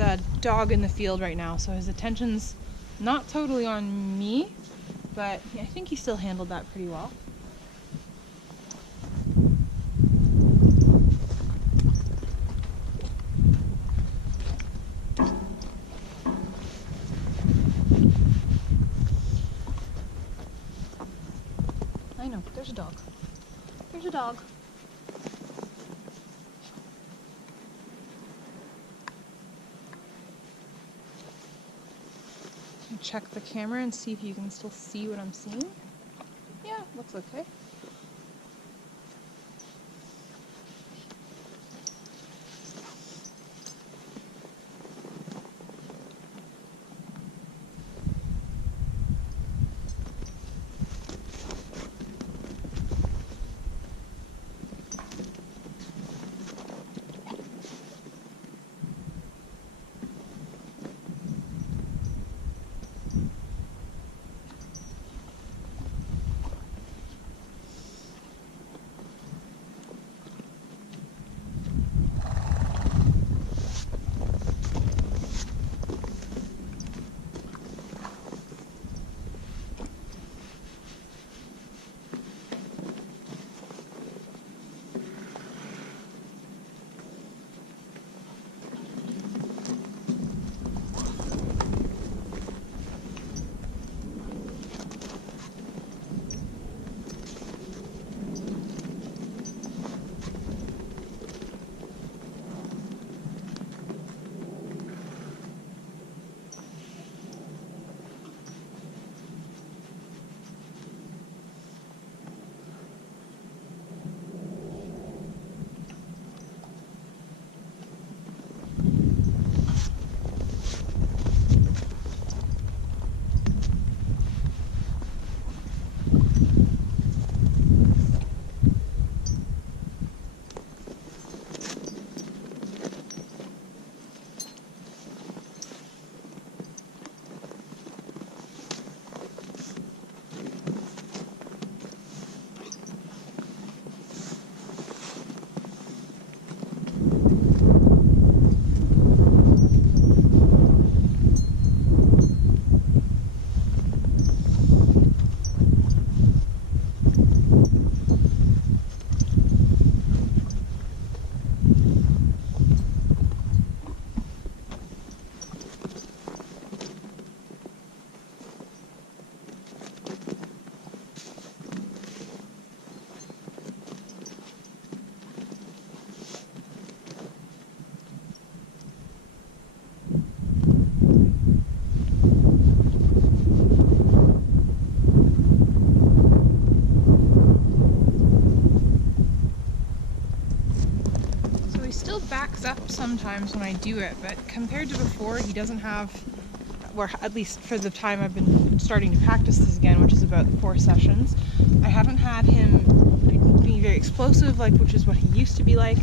a dog in the field right now, so his attention's not totally on me, but I think he still handled that pretty well. I know, there's a dog. There's a dog. Check the camera and see if you can still see what I'm seeing. Yeah, looks okay. Backs up sometimes when I do it, but compared to before, he doesn't have, or at least for the time I've been starting to practice this again, which is about 4 sessions, I haven't had him being very explosive, which is what he used to be like.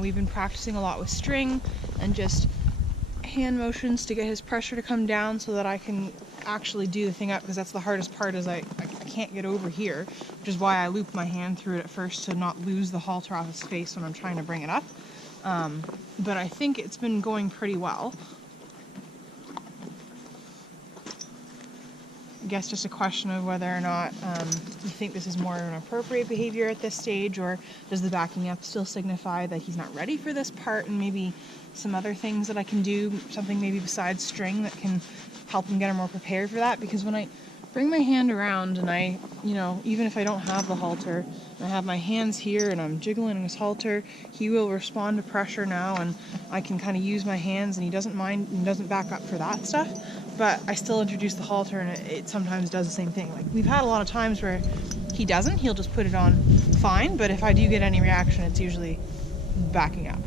We've been practicing a lot with string and just hand motions to get his pressure to come down so that I can actually do the thing up, because that's the hardest part, is I can't get over here, which is why I loop my hand through it at first to not lose the halter off his face when I'm trying to bring it up. But I think it's been going pretty well. I guess just a question of whether or not you think this is more an appropriate behavior at this stage, or does the backing up still signify that he's not ready for this part, and maybe some other things that I can do, something maybe besides string that can help him get him more prepared for that. Because when I bring my hand around and I, even if I don't have the halter, I have my hands here and I'm jiggling his halter, he will respond to pressure now, and I can kind of use my hands, and he doesn't mind and doesn't back up for that stuff. But I still introduce the halter, and it sometimes does the same thing. We've had a lot of times where he doesn't, he'll just put it on fine, but if I do get any reaction, it's usually backing up.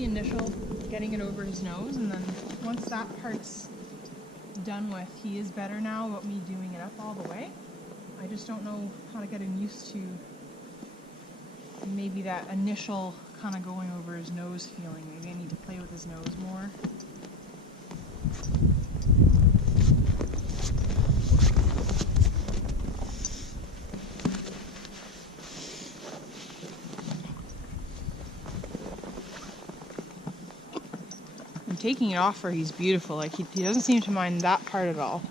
Initial getting it over his nose, and then once that part's done with, he is better now about me doing it up all the way. I just don't know how to get him used to maybe that initial kind of going over his nose feeling. Maybe I need to play with his nose more. And taking it off her, he's beautiful. Like he doesn't seem to mind that part at all.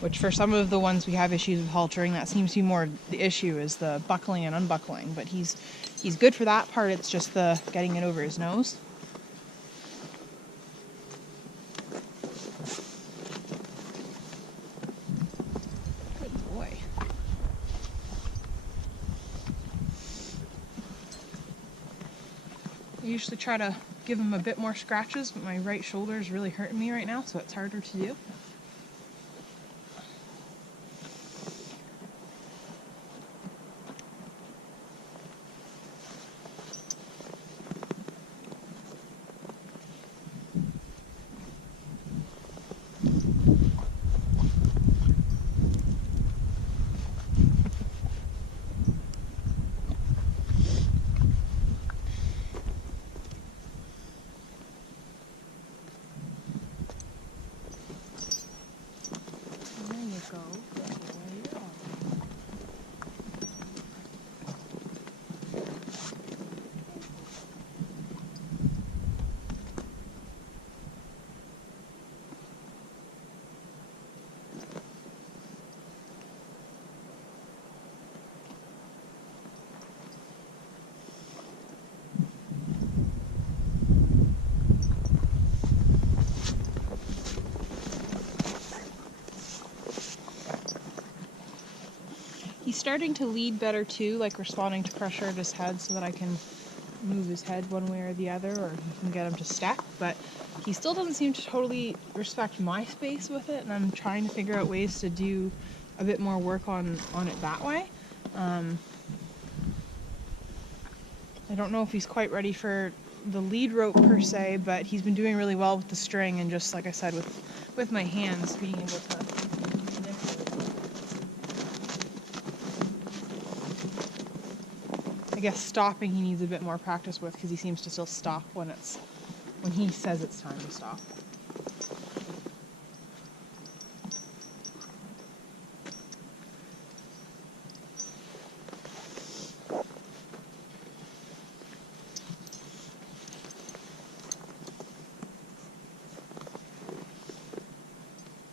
Which for some of the ones we have issues with haltering, that seems to be more the issue, is the buckling and unbuckling. But he's good for that part. It's just the getting it over his nose. Good boy. I usually try to give him a bit more scratches, but my right shoulder is really hurting me right now, so it's harder to do. Go. He's starting to lead better too, like responding to pressure at his head so that I can move his head one way or the other, or you can get him to step, but he still doesn't seem to totally respect my space with it, and I'm trying to figure out ways to do a bit more work on it that way. I don't know if he's quite ready for the lead rope per se, but he's been doing really well with the string, and just like I said, with my hands being able to I guess stopping he needs a bit more practice with, because he seems to still stop when he says it's time to stop.